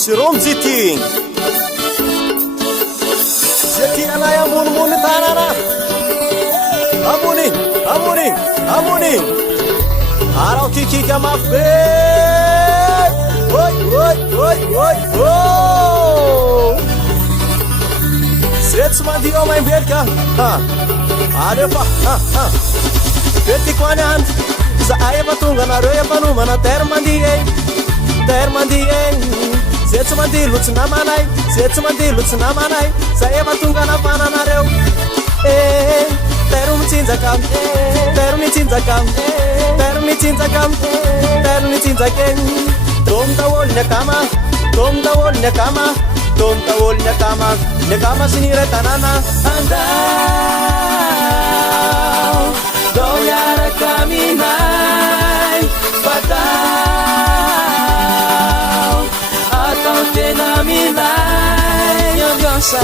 Siromjity zety anay amonimony tanana amony arao kikika mafy be zety tsy mandio ao maimberika arefa betiko any andro zahay efa tonga nareo efanomana terre mandihe zay tsy mandihy lotsy namanay zay tsy mandihy lotsy namanay zay efa tonga nafananareo tero mitsinjaka dom daholo ny akama sy ny ray tanàna andao dao iaraka aminay fatao atao tena milay ny ambiance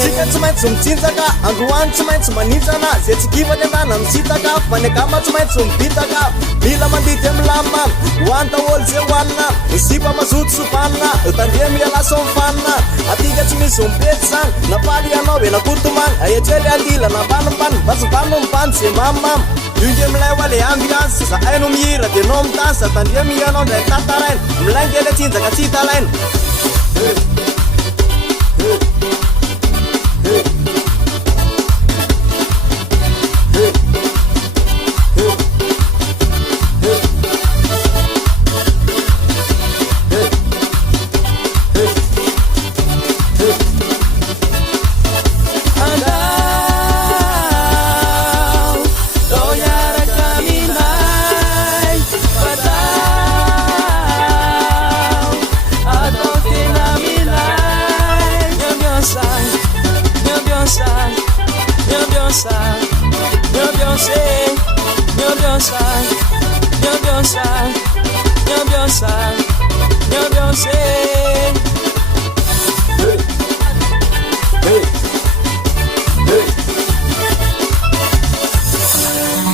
tsika tsy maintsy mitsinjaka androany tsy maintsy manitsana zay tsy kivany andana misitaka fa ny akama tsy maintsy mibitaka mila mandidy amy lamba hoany daholo zay hoanina misipa mazoto sofanina tandria mialaso mifanina atika tsy misy mipety zany napaly ianao enakotomany aetrely alila nampanimpany mbatsivano mipany zay mamimamy inge milay ho ale ambiance za aino mihira de nao mitansa tandria mianao ndray tataraina milaingely atsinjaka tsy hitalaina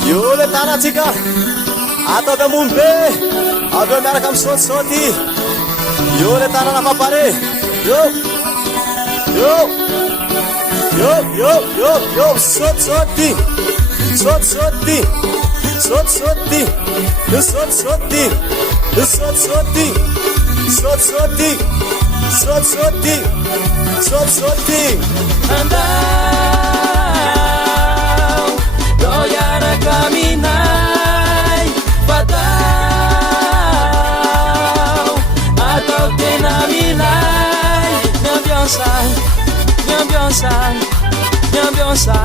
Yo le tanatsika atao damony be aveo miaraka amy sotisoty yo le tanana fapare yo sotisoty andao dao iaraka aminay fatao atao tena milay ny ambiance ny ambiance